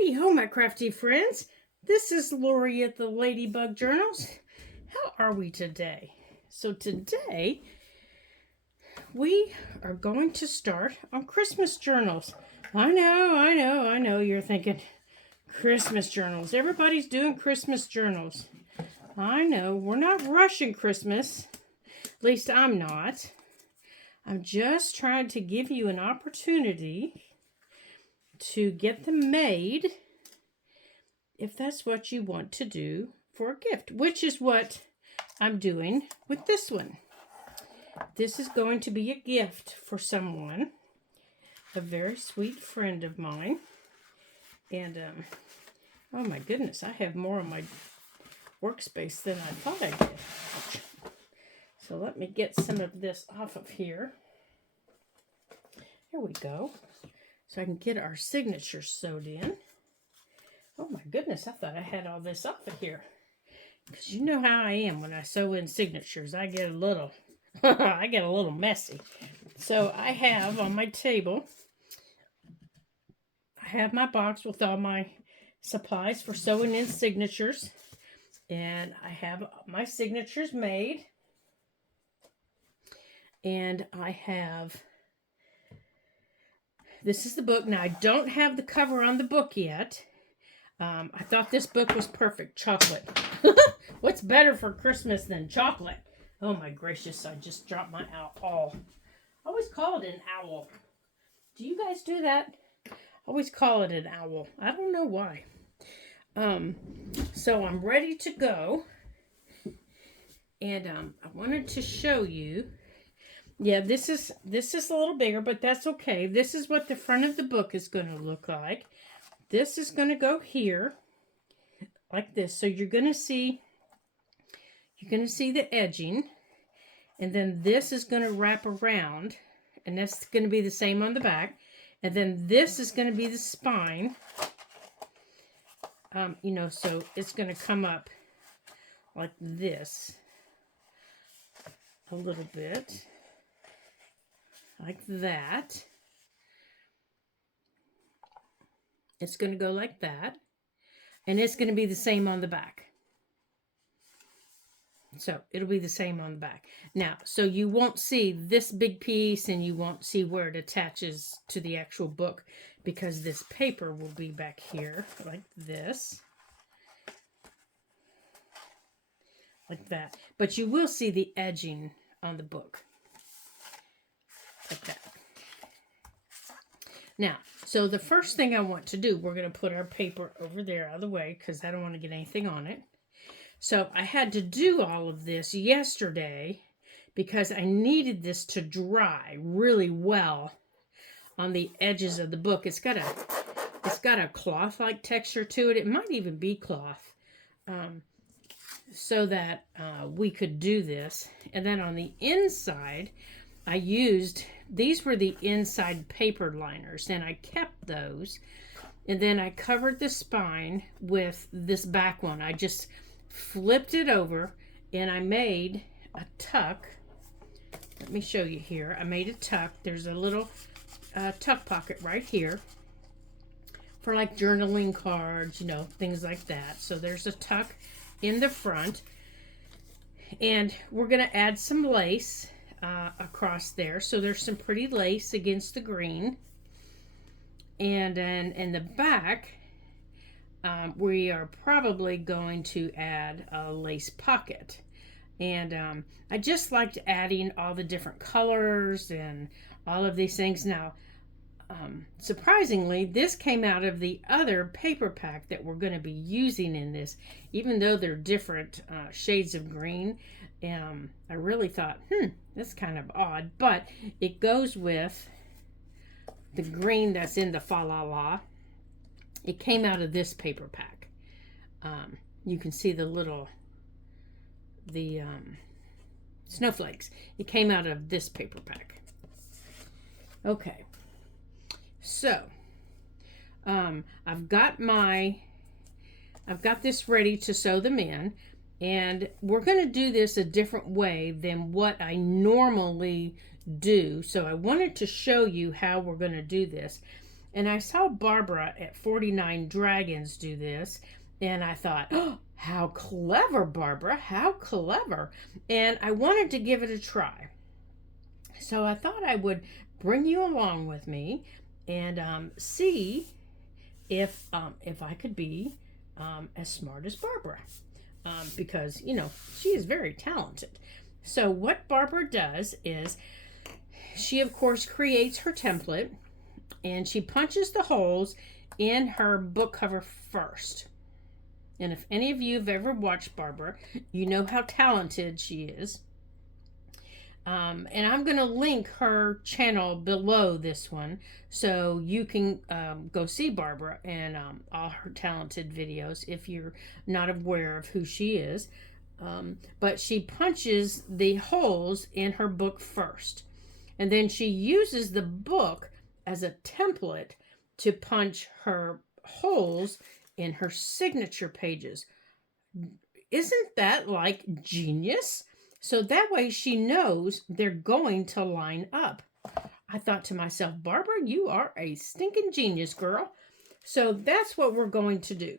Howdy ho, my crafty friends. This is Lori at the Ladybug Journals. How are we today? So today, we are going to start on Christmas journals. I know, you're thinking, Christmas journals. Everybody's doing Christmas journals. I know, we're not rushing Christmas. At least I'm not. I'm just trying to give you an opportunity to get them made if that's what you want to do for a gift, which is what I'm doing with this one. This is going to be a gift for someone, a very sweet friend of mine. And, oh my goodness, I have more on my workspace than I thought I did. So let me get some of this off of here. Here we go. So I can get our signatures sewed in. Oh my goodness, I thought I had all this off of here. Because you know how I am when I sew in signatures. I get a little, I get a little messy. So I have on my table, I have my box with all my supplies for sewing in signatures. And I have my signatures made. And I have, this is the book. Now I don't have the cover on the book yet. I thought this book was perfect. Chocolate. What's better for Christmas than chocolate? Oh my gracious, I just dropped my owl. I always call it an owl. Do you guys do that? I always call it an owl. I don't know why. So I'm ready to go. And I wanted to show you. Yeah, this is a little bigger, but that's okay. This is what the front of the book is going to look like. This is going to go here like this. So you're going to see the edging, and then this is going to wrap around, and that's going to be the same on the back. And then this is going to be the spine. So it's going to come up like this a little bit, like that. It's going to go like that. And it's going to be the same on the back. So it'll be the same on the back. Now, so you won't see this big piece and you won't see where it attaches to the actual book because this paper will be back here like this. Like that. But you will see the edging on the book. Like that. Now, so the first thing I want to do, we're going to put our paper over there out of the way because I don't want to get anything on it. So I had to do all of this yesterday because I needed this to dry really well on the edges of the book. It's got a cloth-like texture to it. It might even be cloth, so that we could do this. And then on the inside, I used, these were the inside paper liners, and I kept those. And then I covered the spine with this back one. I just flipped it over, and I made a tuck. Let me show you here. I made a tuck. There's a little tuck pocket right here for like journaling cards, things like that. So there's a tuck in the front. And we're going to add some lace across there. So there's some pretty lace against the green. And then in the back, we are probably going to add a lace pocket. And I just liked adding all the different colors and all of these things. Now, surprisingly, this came out of the other paper pack that we're going to be using in this, even though they're different shades of green. I really thought, that's kind of odd, but it goes with the green that's in the Fa La La. It came out of this paper pack. You can see the snowflakes. It came out of this paper pack. Okay. So, I've got this ready to sew them in, and we're going to do this a different way than what I normally do. So I wanted to show you how we're going to do this. And I saw Barbara at 49 Dragons do this, and I thought, oh, how clever, Barbara, how clever. And I wanted to give it a try. So I thought I would bring you along with me and see if I could be as smart as Barbara. Because, you know, she is very talented. So what Barbara does is she, of course, creates her template, and she punches the holes in her book cover first. And if any of you have ever watched Barbara, you know how talented she is. And I'm going to link her channel below this one so you can go see Barbara and all her talented videos if you're not aware of who she is. But she punches the holes in her book first. And then she uses the book as a template to punch her holes in her signature pages. Isn't that like genius? So that way she knows they're going to line up. I thought to myself, Barbara, you are a stinking genius, girl. So that's what we're going to do.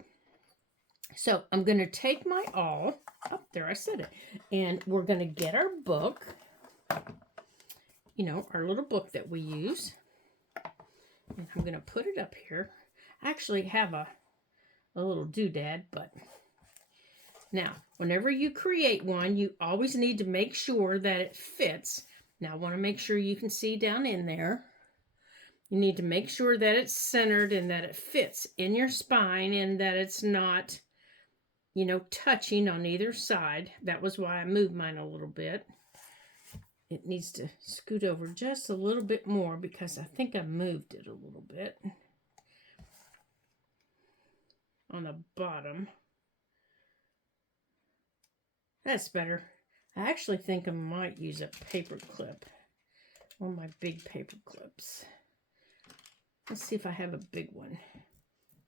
So I'm going to take my awl. Oh, there I said it. And we're going to get our book. You know, our little book that we use. And I'm going to put it up here. I actually have a little doodad, but now, whenever you create one, you always need to make sure that it fits. Now, I want to make sure you can see down in there. You need to make sure that it's centered and that it fits in your spine and that it's not, you know, touching on either side. That was why I moved mine a little bit. It needs to scoot over just a little bit more because I think I moved it a little bit on the bottom. That's better. I actually think I might use a paper clip. One of my big paper clips. Let's see if I have a big one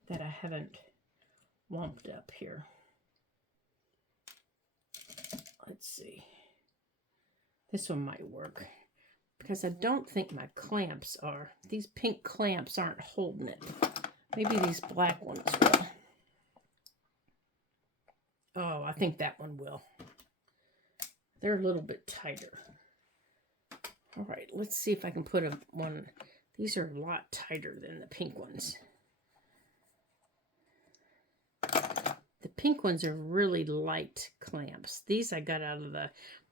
that I haven't womped up here. Let's see. This one might work. Because I don't think my clamps are. These pink clamps aren't holding it. Maybe these black ones will. Oh, I think that one will. They're a little bit tighter. All right, let's see if I can put one. These are a lot tighter than the pink ones. The pink ones are really light clamps. These I got out of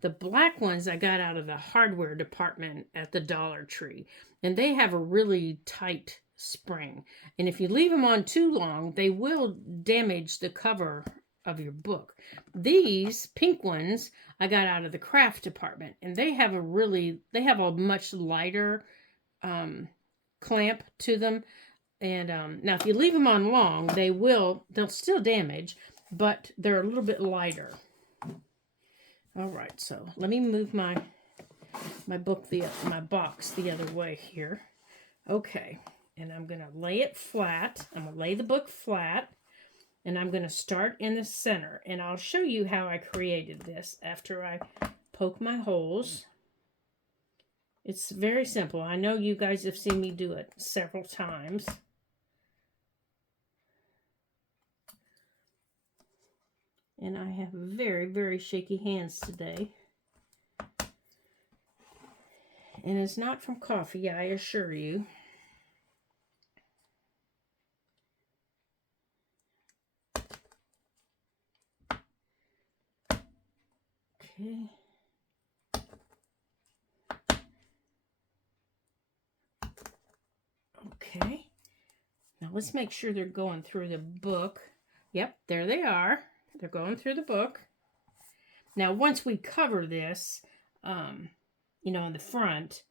the black ones I got out of the hardware department at the Dollar Tree. And they have a really tight spring. And if you leave them on too long, they will damage the cover of your book. These pink ones I got out of the craft department, and they have a much lighter clamp to them. And now if you leave them on long, they'll still damage, but they're a little bit lighter. All right, so let me move my box the other way here. Okay, and I'm gonna lay it flat. I'm gonna lay the book flat. And I'm going to start in the center. And I'll show you how I created this after I poke my holes. It's very simple. I know you guys have seen me do it several times. And I have very, very shaky hands today. And it's not from coffee, I assure you. Okay. Now let's make sure they're going through the book. Yep, there they are. They're going through the book. Now once we cover this, you know, in the front,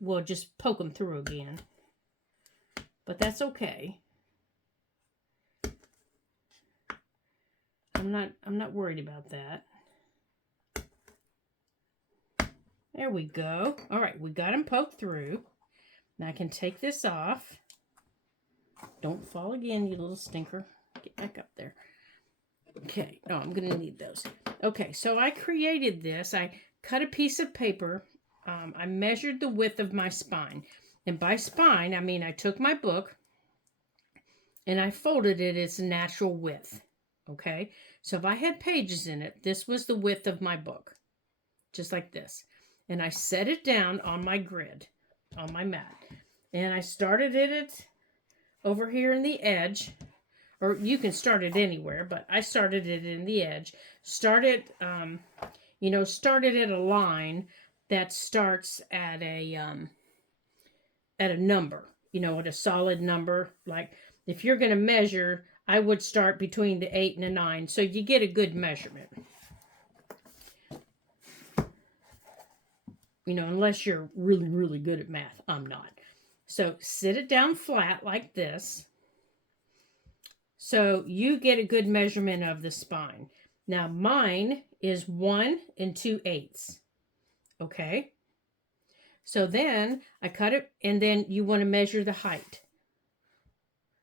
we'll just poke them through again. But that's okay. I'm not worried about that. There we go. All right, we got them poked through. Now I can take this off. Don't fall again, you little stinker. Get back up there. Okay. Oh, I'm going to need those. Okay, so I created this. I cut a piece of paper. I measured the width of my spine. And by spine, I mean I took my book and I folded it its natural width. Okay, so if I had pages in it, this was the width of my book, just like this. And I set it down on my grid, on my mat. And I started it over here in the edge, or you can start it anywhere, but I started it in the edge. Started at a line that starts at a number, at a solid number. Like if you're going to measure, I would start between the 8 and the 9, so you get a good measurement. Unless you're really, really good at math. I'm not. So sit it down flat like this, so you get a good measurement of the spine. Now mine is 1 2/8. Okay. So then I cut it, and then you want to measure the height.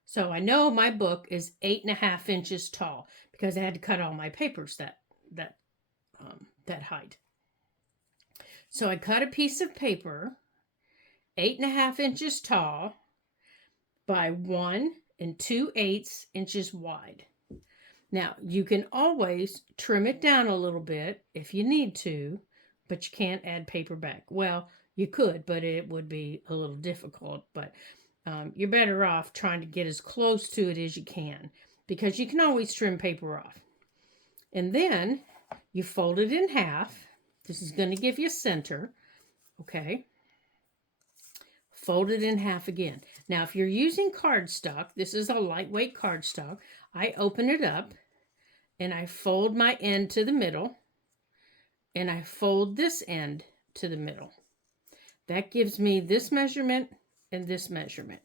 So I know my book is 8.5 inches tall because I had to cut all my papers that height. So I cut a piece of paper 8.5 inches tall by 1 2/8 inches wide. Now you can always trim it down a little bit if you need to, but you can't add paper back. Well, you could, but it would be a little difficult. But you're better off trying to get as close to it as you can, because you can always trim paper off. And then you fold it in half. This is going to give you center. Okay. Fold it in half again. Now, if you're using cardstock, this is a lightweight cardstock. I open it up and I fold my end to the middle, and I fold this end to the middle. That gives me this measurement and this measurement.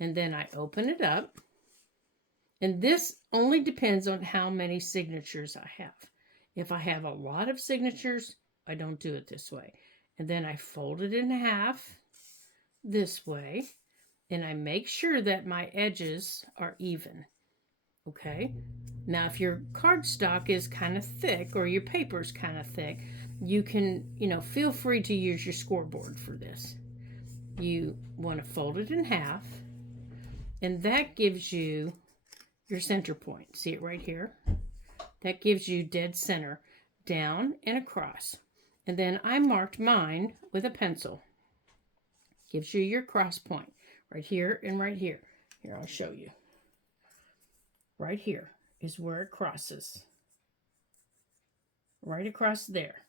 And then I open it up. And this only depends on how many signatures I have. If I have a lot of signatures, I don't do it this way. And then I fold it in half this way. And I make sure that my edges are even. Okay? Now, if your cardstock is kind of thick, or your paper is kind of thick, you can, feel free to use your scoreboard for this. You want to fold it in half, and that gives you your center point. See it right here? That gives you dead center, down and across. And then I marked mine with a pencil. Gives you your cross point right here and right here. Here, I'll show you. Right here is where it crosses. Right across there.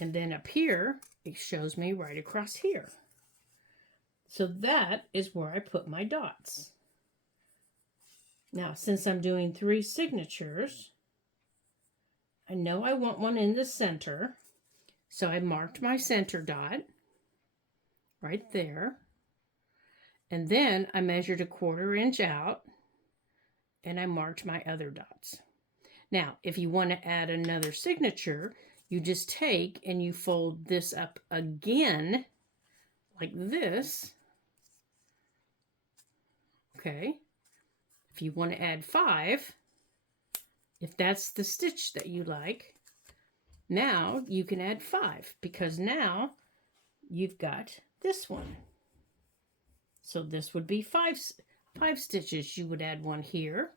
And then up here, it shows me right across here. So that is where I put my dots. Now, since I'm doing 3 signatures, I know I want one in the center. So I marked my center dot right there. And then I measured 1/4 inch out, and I marked my other dots. Now, if you want to add another signature, you just take and you fold this up again like this. Okay. If you want to add 5, if that's the stitch that you like, now you can add 5, because now you've got this one. So this would be 5 stitches. You would add one here.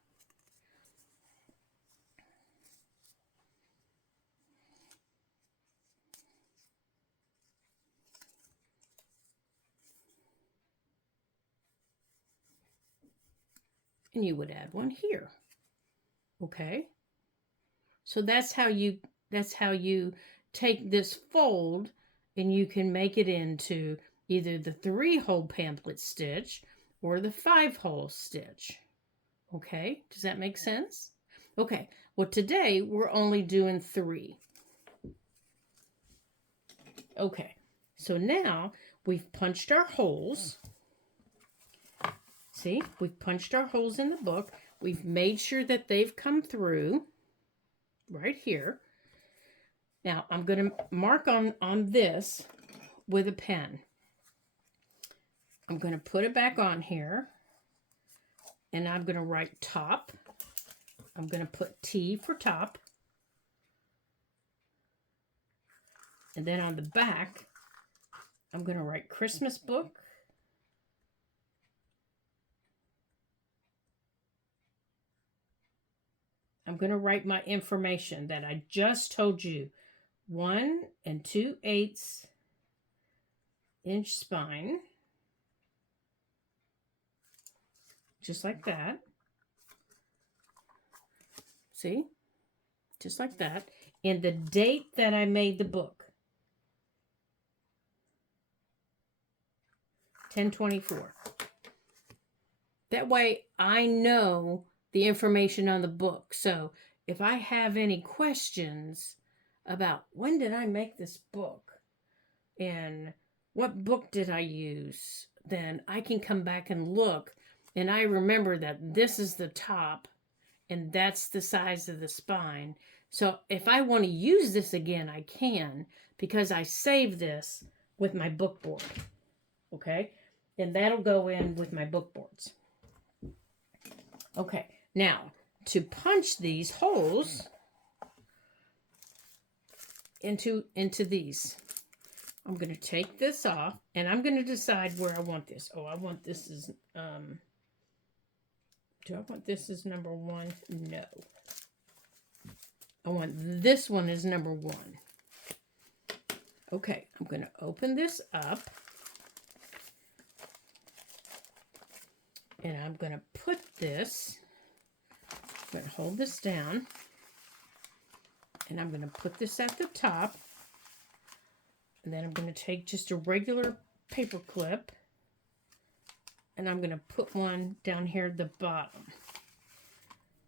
And you would add one here. Okay? So that's how you take this fold, and you can make it into either the 3-hole pamphlet stitch or the 5-hole stitch. Okay? Does that make sense? Okay. Well, today we're only doing 3. Okay. So now we've punched our holes. See, we've punched our holes in the book. We've made sure that they've come through right here. Now, I'm going to mark on this with a pen. I'm going to put it back on here, and I'm going to write top. I'm going to put T for top. And then on the back, I'm going to write Christmas book. I'm going to write my information that I just told you. 1 2/8 inch spine. Just like that. See? Just like that. And the date that I made the book. 10/24. That way I know the information on the book. So if I have any questions about when did I make this book and what book did I use, then I can come back and look, and I remember that this is the top and that's the size of the spine. So if I want to use this again, I can, because I save this with my book board. Okay? And that'll go in with my book boards. Okay, now to punch these holes into these, I'm going to take this off, and I'm going to decide where I want this. Oh, I want this as, do I want this as number 1? No. I want this one as number 1. Okay, I'm going to open this up. And I'm going to put this, I'm going to hold this down, and I'm going to put this at the top, and then I'm going to take just a regular paper clip, and I'm going to put one down here at the bottom.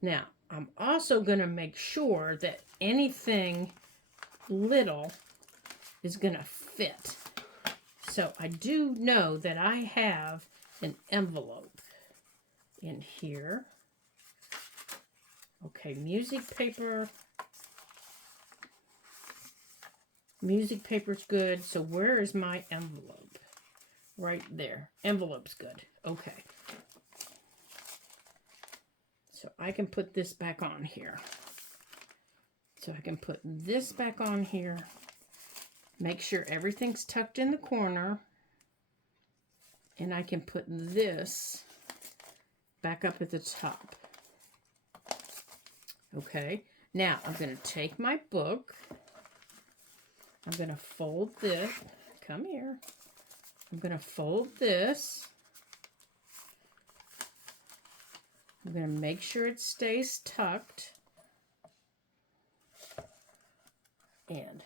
Now, I'm also going to make sure that anything little is going to fit. So I do know that I have an envelope in here. Okay, music paper. Music paper's good. So where is my envelope? Right there. Envelope's good. Okay. So I can put this back on here. So I can put this back on here. Make sure everything's tucked in the corner. And I can put this back up at the top. Okay, now I'm going to take my book. I'm going to fold this. Come here. I'm going to fold this. I'm going to make sure it stays tucked. And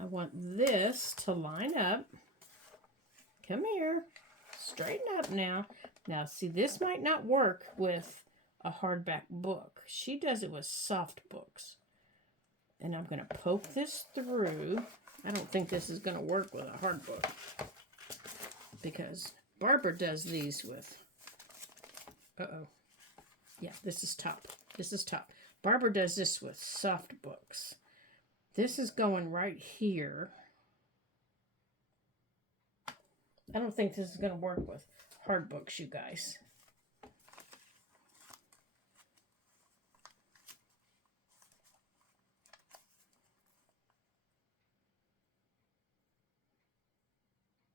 I want this to line up. Come here. Straighten up now. Now, see, this might not work with a hardback book. She does it with soft books. And I'm going to poke this through. I don't think this is going to work with a hard book, because Barbara does these with... Uh-oh. Yeah, this is top. This is top. Barbara does this with soft books. This is going right here. I don't think this is going to work with hard books, you guys.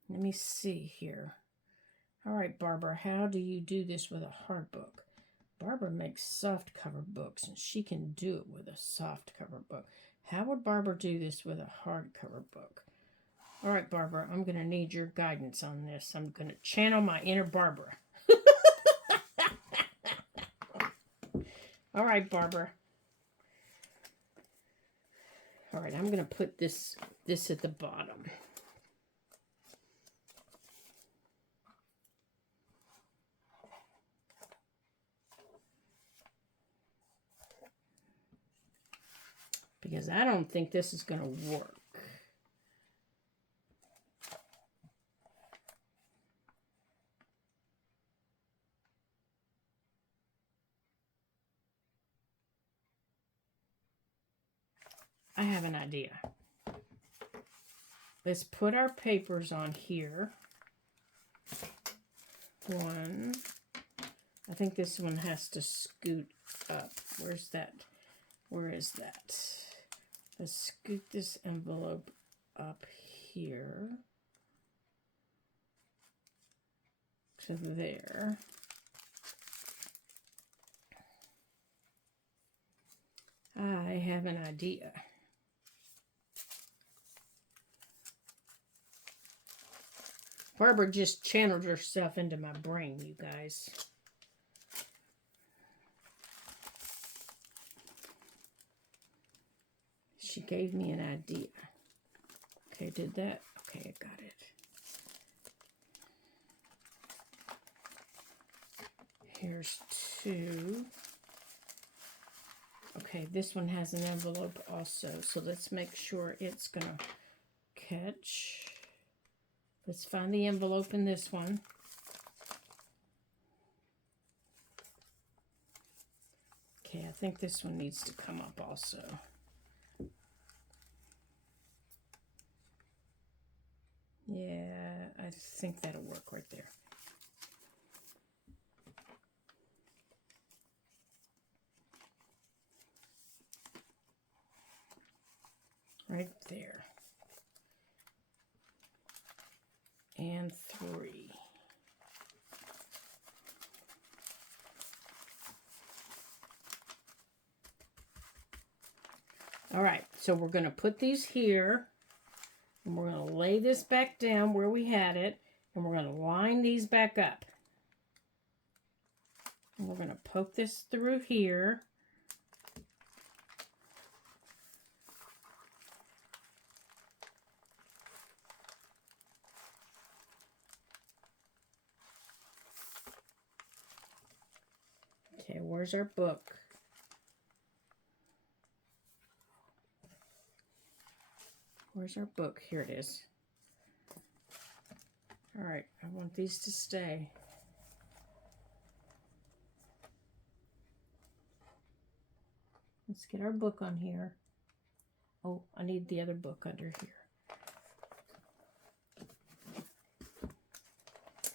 Let me see here. All right, Barbara, how do you do this with a hard book? Barbara makes soft cover books, and she can do it with a soft cover book. How would Barbara do this with a hard cover book? All right, Barbara, I'm going to need your guidance on this. I'm going to channel my inner Barbara. All right, Barbara. All right, I'm going to put this at the bottom. Because I don't think this is going to work. I have an idea. Let's put our papers on here. One. I think this one has to scoot up. Where's that? Where is that? Let's scoot this envelope up here to there. have an idea. Barbara just channeled herself into my brain, you guys. She gave me an idea. Okay, did that? Okay, I got it. Here's 2. Okay, this one has an envelope also, so let's make sure it's going to catch. Let's find the envelope in this one. Okay, I think this one needs to come up also. Yeah, I think that'll work right there. Right there. And 3. All right, so we're going to put these here, and we're going to lay this back down where we had it, and we're going to line these back up. And we're going to poke this through here. Okay, where's our book? Where's our book? Here it is. All right, I want these to stay. Let's get our book on here. Oh, I need the other book under here.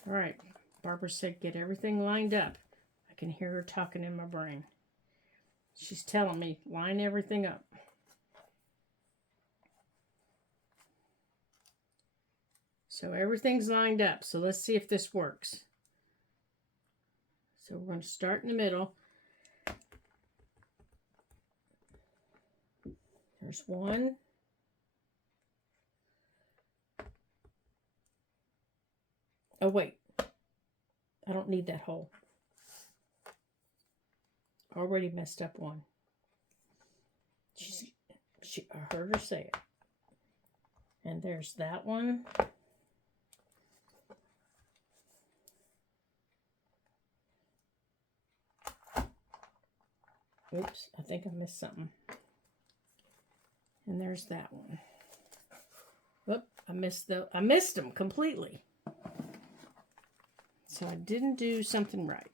All right, Barbara said get everything lined up. I can hear her talking in my brain. She's telling me, line everything up. So everything's lined up. So let's see if this works. So we're going to start in the middle. There's 1. Oh, wait. I don't need that hole. Already messed up 1. I heard her say it. And there's that one. Oops, I think I missed something. And there's that one. Whoop, I missed them completely. So I didn't do something right.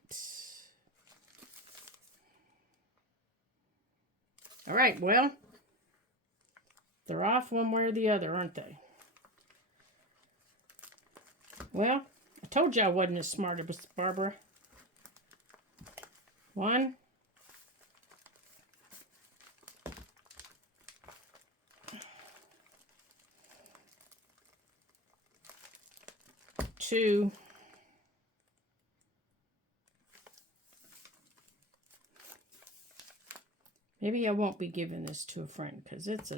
All right, well, they're off one way or the other, aren't they? Well, I told you I wasn't as smart as Barbara. 1. 2. Maybe I won't be giving this to a friend because it's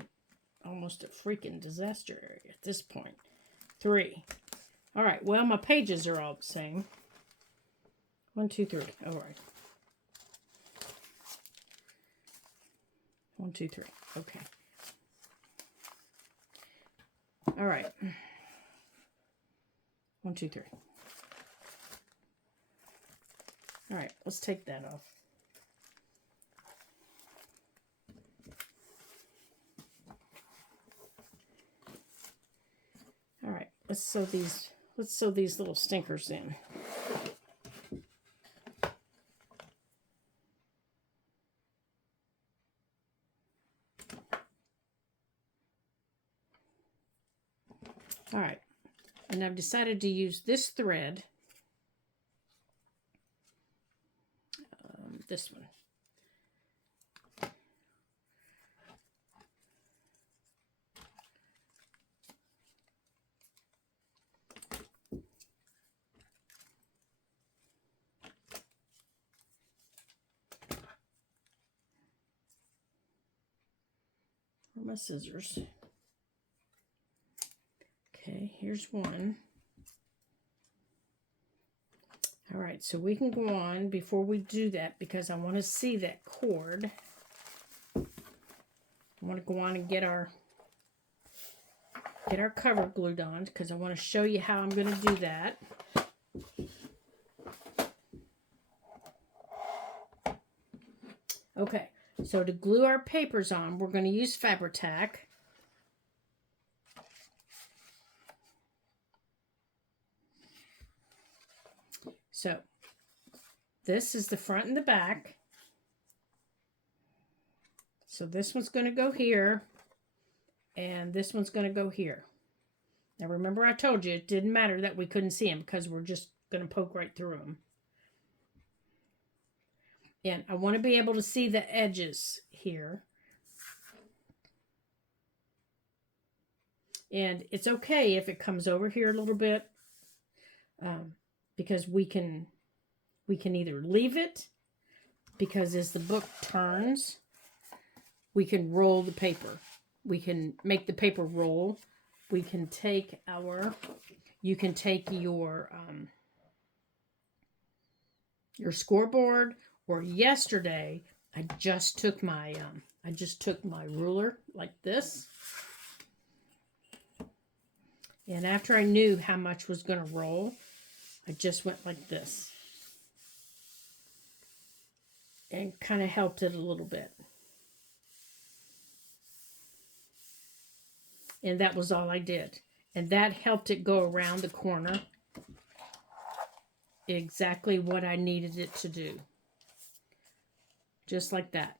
almost a freaking disaster area at this point. 3. All right, well, my pages are all the same. 1, 2, 3. All right. 1, 2, 3. Okay. All right. 1, 2, 3. All right, let's take that off. All right, let's sew these little stinkers in. All right, and I've decided to use this thread, this one. Where are my scissors? Okay, here's one. All right, so we can go on before we do that because I want to see that cord. I want to go on and get our cover glued on because I want to show you how I'm going to do that. Okay, so to glue our papers on, we're going to use Fabri-Tac. So this is the front and the back. So this one's going to go here, and this one's going to go here. Now remember I told you it didn't matter that we couldn't see them because we're just going to poke right through them. And I want to be able to see the edges here. And it's okay if it comes over here a little bit, because we can either leave it, because as the book turns, we can roll the paper. We can make the paper roll. We can take you can take your scoreboard, or yesterday I just took my ruler like this. And after I knew how much was going to roll, I just went like this. And kind of helped it a little bit. And that was all I did. And that helped it go around the corner. Exactly what I needed it to do. Just like that.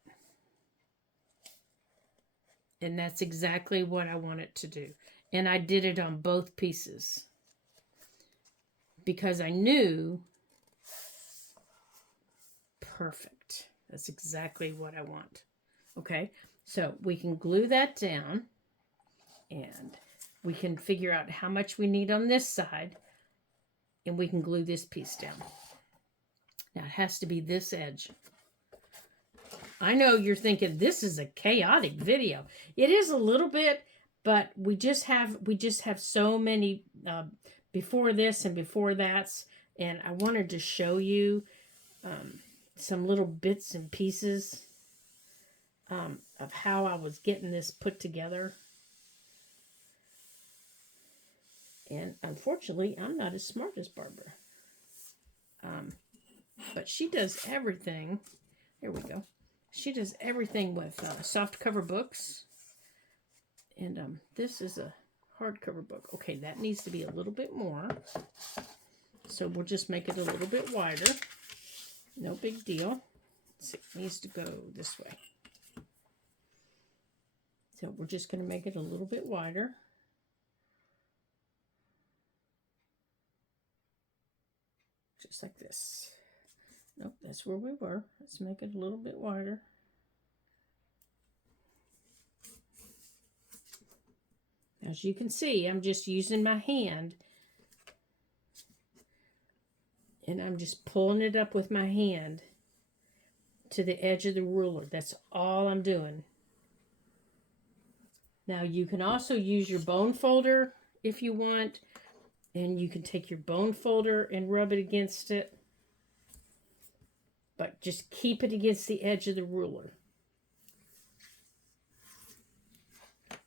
And that's exactly what I want it to do. And I did it on both pieces. Because I knew, perfect. That's exactly what I want. Okay, so we can glue that down. And we can figure out how much we need on this side. And we can glue this piece down. Now it has to be this edge. I know you're thinking this is a chaotic video. It is a little bit, but we just have so many before this and before that's, and I wanted to show you some little bits and pieces of how I was getting this put together. And unfortunately, I'm not as smart as Barbara. But she does everything. There we go. She does everything with soft cover books. And this is a hardcover book. Okay, that needs to be a little bit more. So we'll just make it a little bit wider. No big deal. It needs to go this way. So we're just going to make it a little bit wider. Just like this. Nope, that's where we were. Let's make it a little bit wider. As you can see, I'm just using my hand. And I'm just pulling it up with my hand to the edge of the ruler. That's all I'm doing. Now you can also use your bone folder if you want. And you can take your bone folder and rub it against it. But just keep it against the edge of the ruler.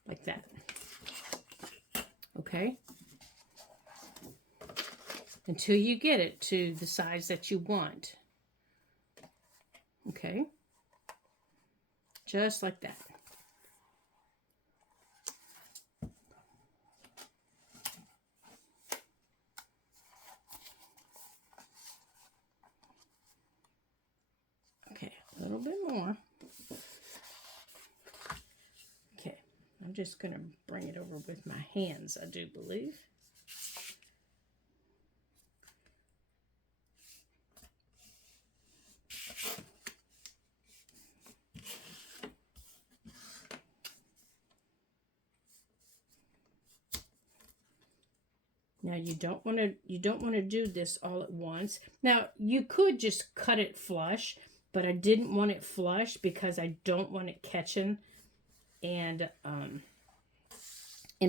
Like that. Okay? Until you get it to the size that you want. Okay? Just like that. Okay, a little bit more. Okay, I'm just going to bring it over with my hands, I do believe. Now you don't want to do this all at once. Now you could just cut it flush, but I didn't want it flush because I don't want it catching and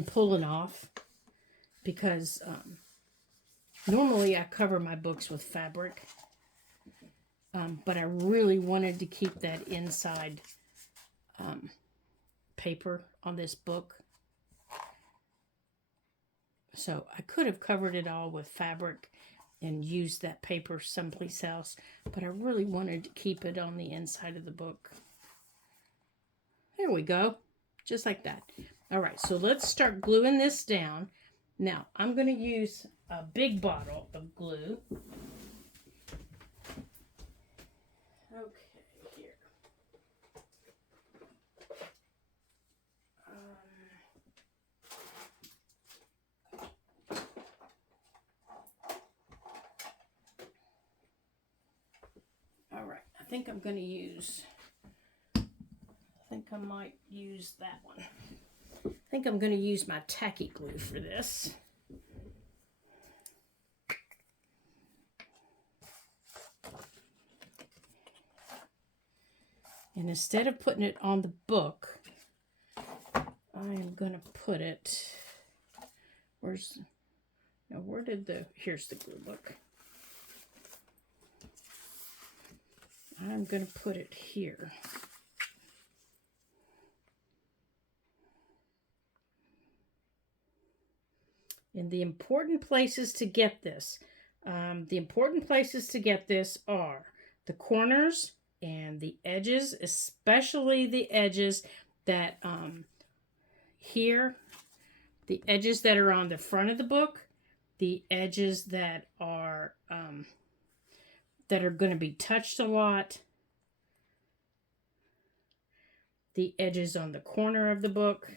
pulling off, because normally I cover my books with fabric, but I really wanted to keep that inside paper on this book. So I could have covered it all with fabric and used that paper someplace else, but I really wanted to keep it on the inside of the book. There we go, just like that. All right, so let's start gluing this down. Now, I'm going to use a big bottle of glue. Okay, here. All right, I think I'm going to use, I think I might use that one. I think I'm going to use my tacky glue for this. And instead of putting it on the book, I am going to put it, where did here's the glue book. I'm going to put it here. And the important places to get this, are the corners and the edges, especially the edges that here, the edges that are on the front of the book, the edges that are going to be touched a lot, the edges on the corner of the book,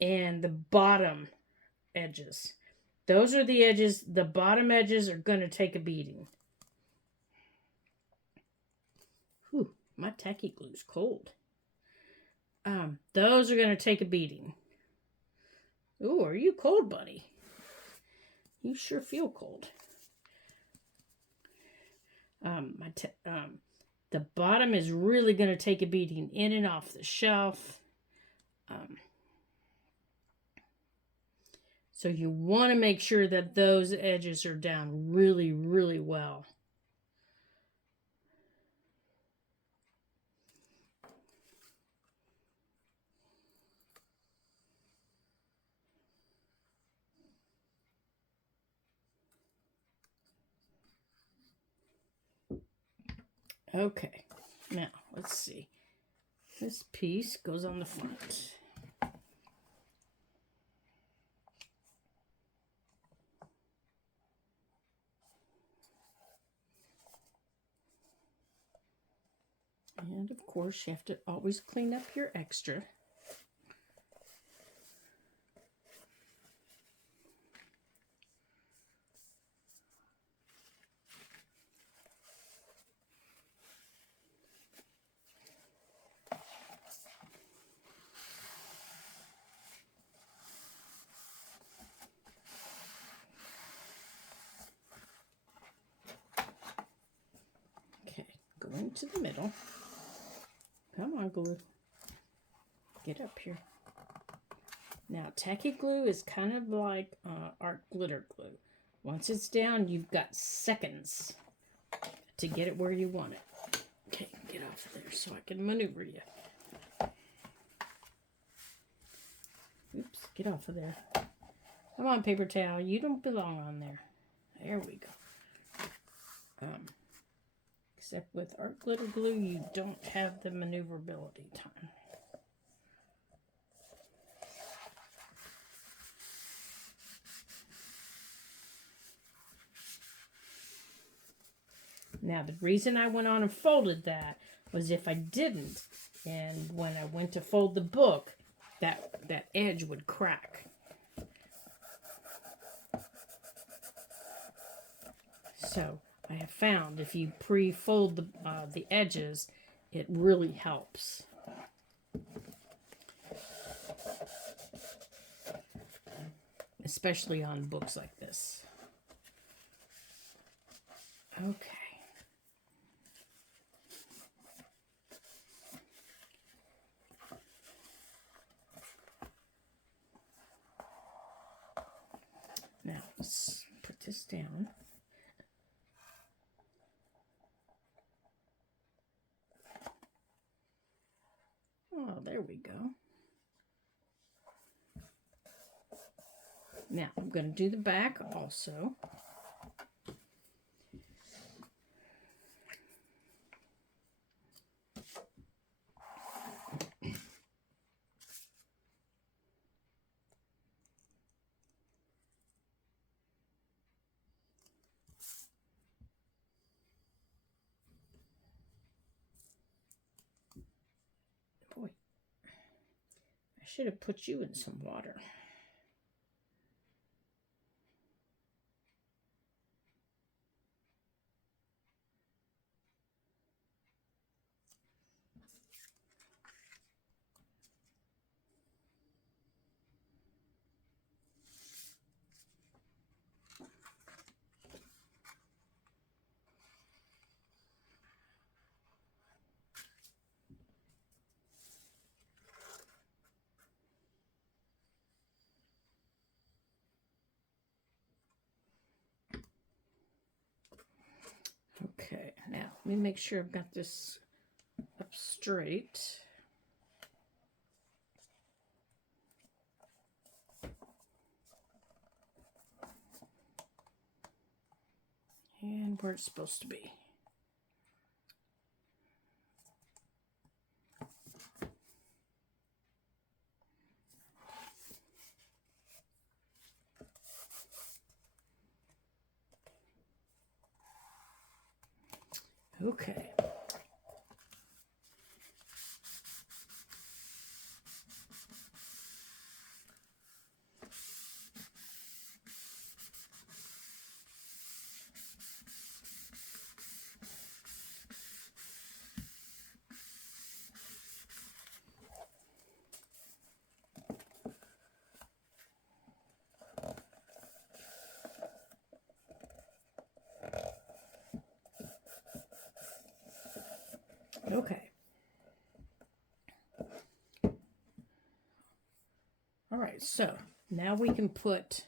and the bottom edges. Those are the edges. The bottom edges are going to take a beating. Whew, my tacky glue's cold. Those are going to take a beating. Ooh, are you cold, buddy? You sure feel cold. The bottom is really going to take a beating in and off the shelf. So you want to make sure that those edges are down really, really well. Okay, now let's see. This piece goes on the front. And of course, you have to always clean up your extra. Okay, go into the middle. Come on, glue. Get up here. Now, tacky glue is kind of like art glitter glue. Once it's down, you've got seconds to get it where you want it. Okay, get off of there so I can maneuver you. Oops, get off of there. Come on, paper towel. You don't belong on there. There we go. Except with art glitter glue, you don't have the maneuverability time. Now, the reason I went on and folded that was if I didn't, and when I went to fold the book, that edge would crack. So I have found if you pre-fold the edges, it really helps. Especially on books like this. Okay. Let's put this down. Oh, there we go. Now, I'm going to do the back also. Boy, I should have put you in some water. Okay, now let me make sure I've got this up straight. And where it's supposed to be. Okay. Okay. All right, so now we can put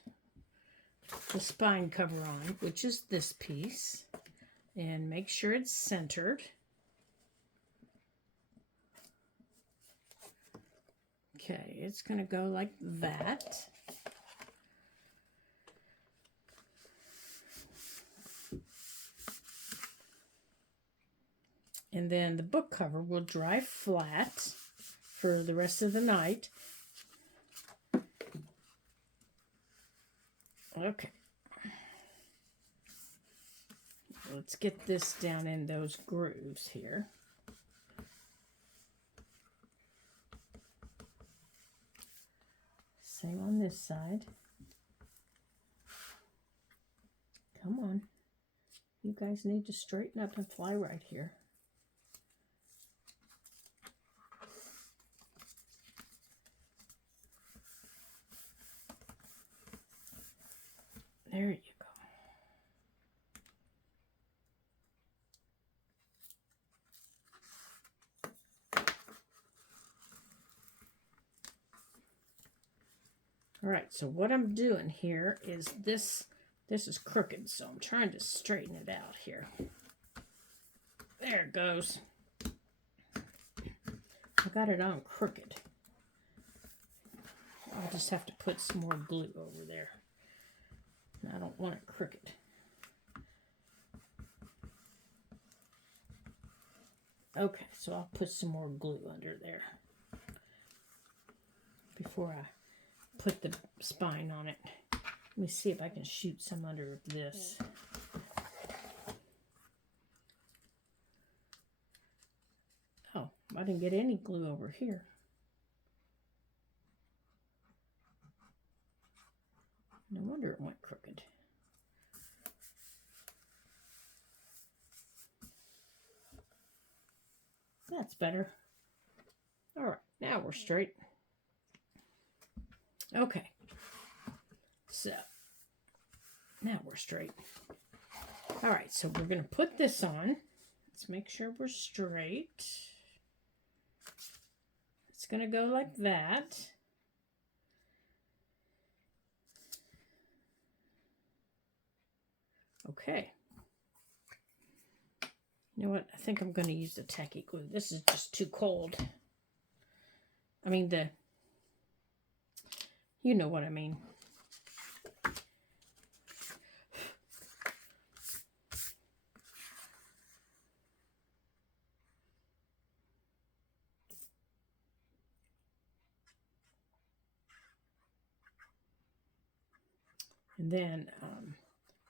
the spine cover on, which is this piece, and make sure it's centered. Okay, it's going to go like that. And then the book cover will dry flat for the rest of the night. Okay. Let's get this down in those grooves here. Same on this side. Come on. You guys need to straighten up and fly right here. There you go. All right, so what I'm doing here is this is crooked, so I'm trying to straighten it out here. There it goes. I got it on crooked. I'll just have to put some more glue over there. I don't want it crooked. Okay, so I'll put some more glue under there before I put the spine on it. Let me see if I can shoot some under this. Oh, I didn't get any glue over here. No wonder it went crooked. That's better. All right, now we're straight. Okay. So, now we're straight. All right, so we're going to put this on. Let's make sure we're straight. It's going to go like that. Okay. You know what? I think I'm going to use the tacky glue. This is just too cold. I mean, you know what I mean. And then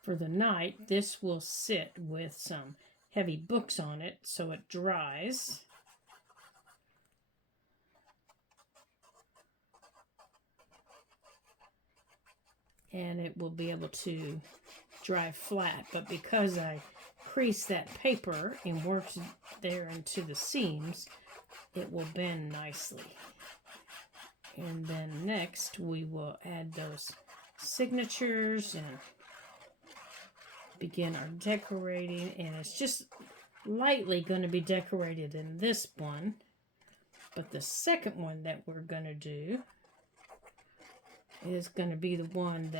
for the night, this will sit with some heavy books on it so it dries. And it will be able to dry flat. But because I creased that paper and worked there into the seams, it will bend nicely. And then next we will add those signatures and begin our decorating. And it's just lightly going to be decorated in this one. But the second one that we're going to do is going to be the one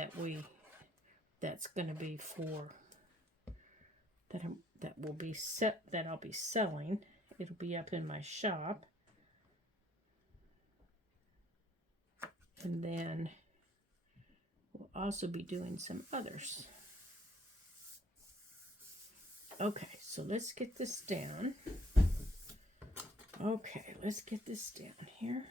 that's going to be for that I'll be selling. It'll be up in my shop. And then we'll also be doing some others. Okay, so let's get this down. Okay, let's get this down here.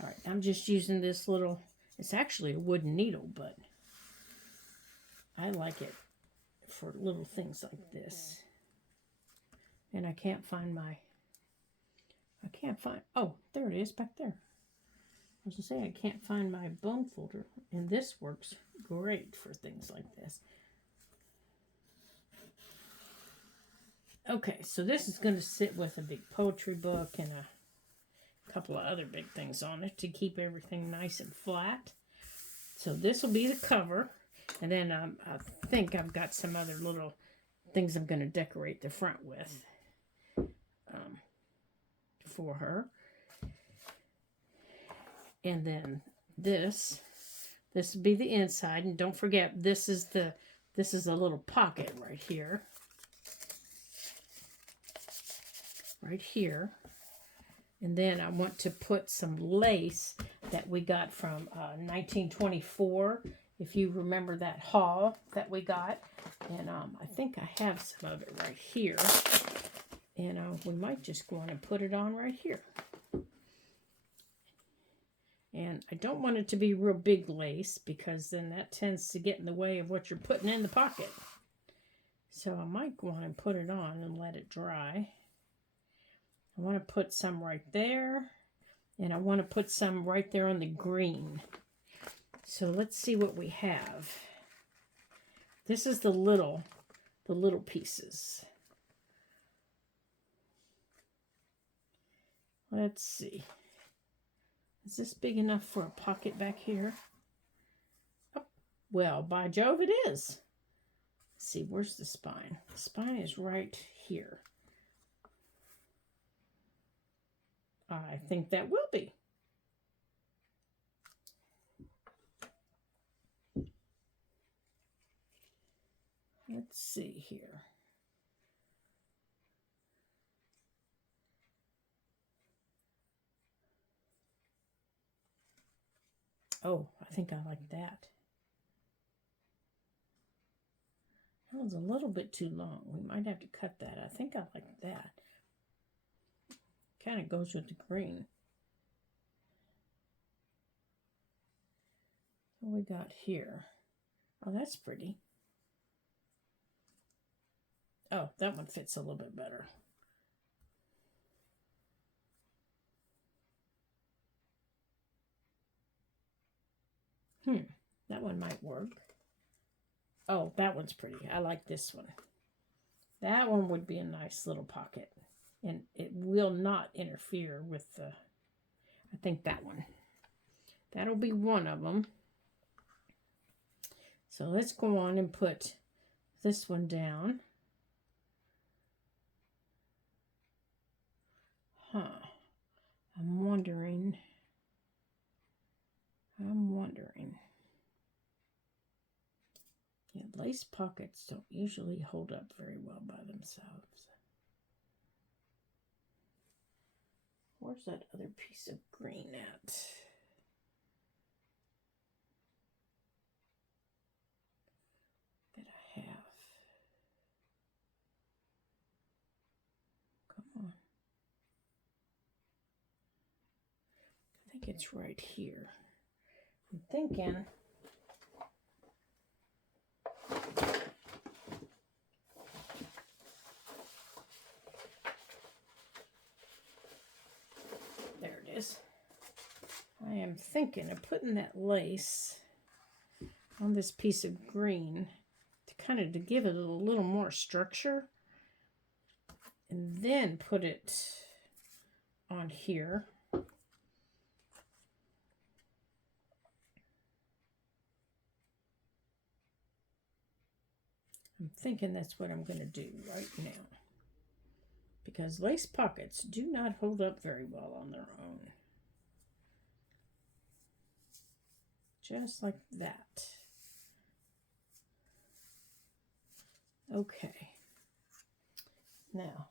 All right, I'm just using this little, it's actually a wooden needle, but I like it for little things like this. And I can't find oh, there it is back there. I was going to say, I can't find my bone folder, and this works great for things like this. Okay, so this is going to sit with a big poetry book and a couple of other big things on it to keep everything nice and flat. So this will be the cover, and then I think I've got some other little things I'm going to decorate the front with for her. And then this will be the inside, and don't forget this is a little pocket right here. Right here. And then I want to put some lace that we got from 1924, if you remember that haul that we got. And I think I have some of it right here. And we might just go on and put it on right here. And I don't want it to be real big lace, because then that tends to get in the way of what you're putting in the pocket. So I might go on and put it on and let it dry. I want to put some right there, and I want to put some right there on the green. So let's see what we have. This is the little pieces. Let's see. Is this big enough for a pocket back here? Oh, well, by Jove, it is. Let's see, where's the spine? The spine is right here. I think that will be. Let's see here. Oh, I think I like that. That one's a little bit too long. We might have to cut that. I think I like that. Kind of goes with the green. What we got here? Oh, that's pretty. Oh, that one fits a little bit better. That one might work. Oh, that one's pretty. I like this one. That one would be a nice little pocket. And it will not interfere with the, I think that one. That'll be one of them. So let's go on and put this one down. I'm wondering. I'm wondering. Yeah, lace pockets don't usually hold up very well by themselves. Where's that other piece of green at? That I have. Come on. I think it's right here. I'm thinking. There it is. I am thinking of putting that lace on this piece of green to give it a little more structure, and then put it on here. I'm thinking that's what I'm going to do right now, because lace pockets do not hold up very well on their own. Just like that. Okay. Now,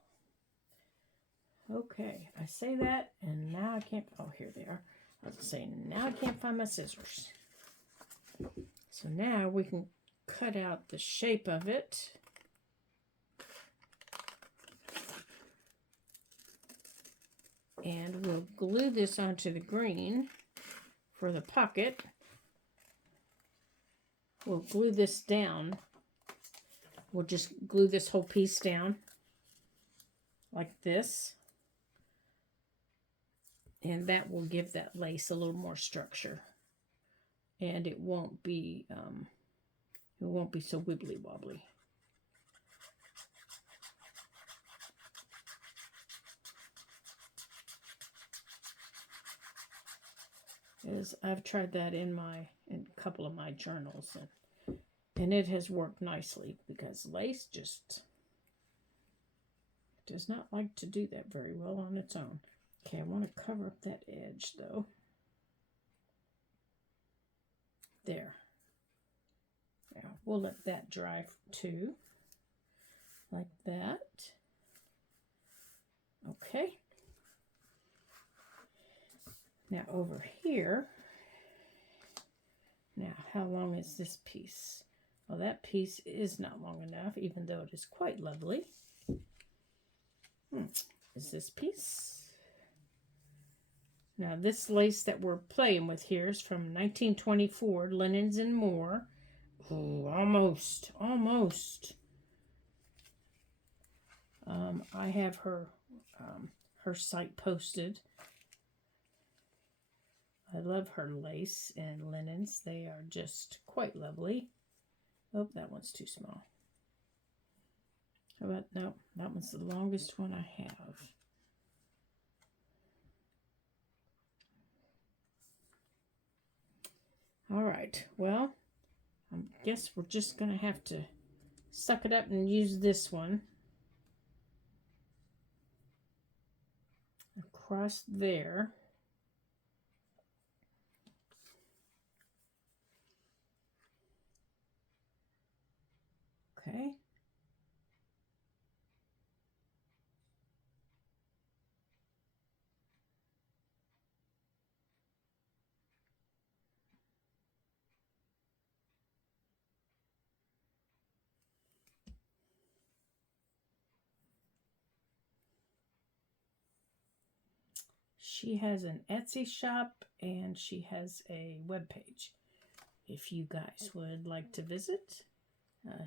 okay, I say that, and now I can't, oh, here they are. I was saying, now I can't find my scissors. So now we can cut out the shape of it. And we'll glue this onto the green for the pocket. We'll glue this down. We'll just glue this whole piece down like this. And that will give that lace a little more structure. And it won't be so wibbly wobbly. I've tried that in a couple of my journals, and it has worked nicely, because lace just does not like to do that very well on its own. Okay, I want to cover up that edge though. There. Yeah, we'll let that dry too, like that. Okay. Now over here, now how long is this piece? Well, that piece is not long enough, even though it is quite lovely. Is this piece? Now this lace that we're playing with here is from 1924, Linens and More. Oh, almost. I have her site posted. I love her lace and linens. They are just quite lovely. Oh, that one's too small. How about, no, that one's the longest one I have. All right, well, I guess we're just going to have to suck it up and use this one. Across there. Okay. She has an Etsy shop, and she has a web page. If you guys would like to visit,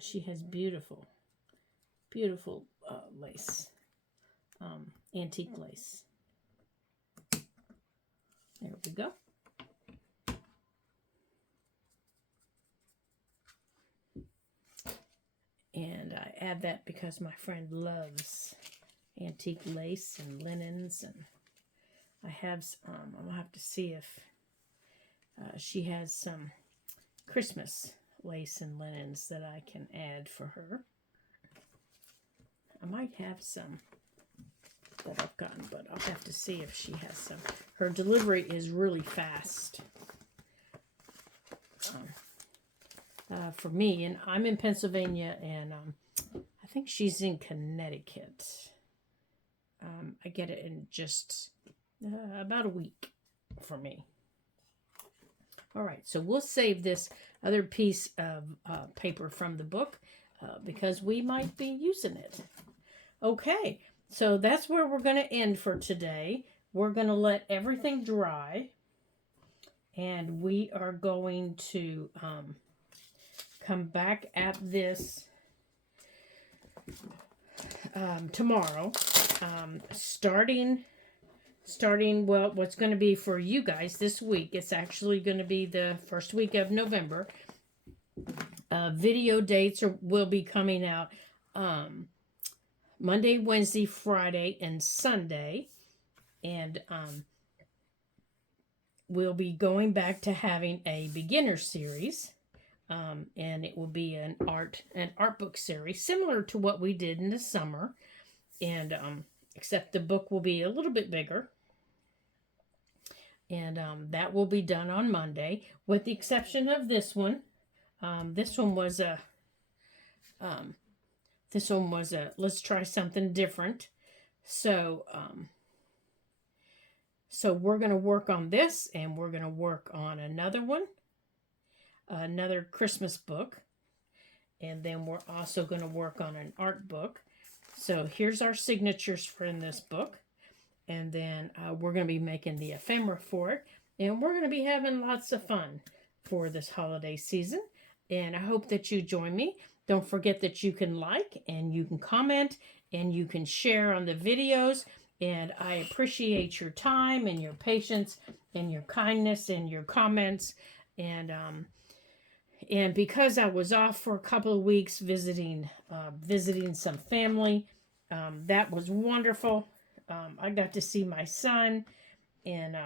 she has beautiful lace, antique lace. There we go. And I add that because my friend loves antique lace and linens, and I have, I'll have to see if she has some Christmas lace and linens that I can add for her. I might have some that I've gotten, but I'll have to see if she has some. Her delivery is really fast. for me. And I'm in Pennsylvania, and I think she's in Connecticut. I get it in just about a week for me. All right, so we'll save this other piece of paper from the book because we might be using it. Okay, so that's where we're going to end for today. We're going to let everything dry, and we are going to come back at this tomorrow, starting, well, what's going to be for you guys this week. It's actually going to be the first week of November. Video dates will be coming out Monday, Wednesday, Friday, and Sunday. And we'll be going back to having a beginner series. And it will be an art book series, similar to what we did in the summer. And except the book will be a little bit bigger. And that will be done on Monday, with the exception of this one. This one was a let's try something different. So we're going to work on this, and we're going to work on another one, another Christmas book, and then we're also going to work on an art book. So here's our signatures for in this book, and then we're going to be making the ephemera for it, and we're going to be having lots of fun for this holiday season. And I hope that you join me. Don't forget that you can like, and you can comment, and you can share on the videos. And I appreciate your time and your patience and your kindness and your comments. And because I was off for a couple of weeks visiting some family, that was wonderful. I got to see my son and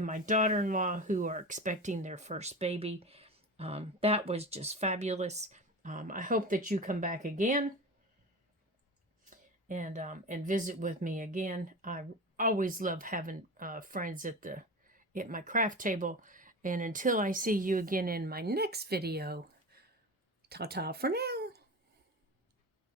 my daughter-in-law, who are expecting their first baby. That was just fabulous. I hope that you come back again and visit with me again. I always love having friends at my craft table. And until I see you again in my next video, ta-ta for now.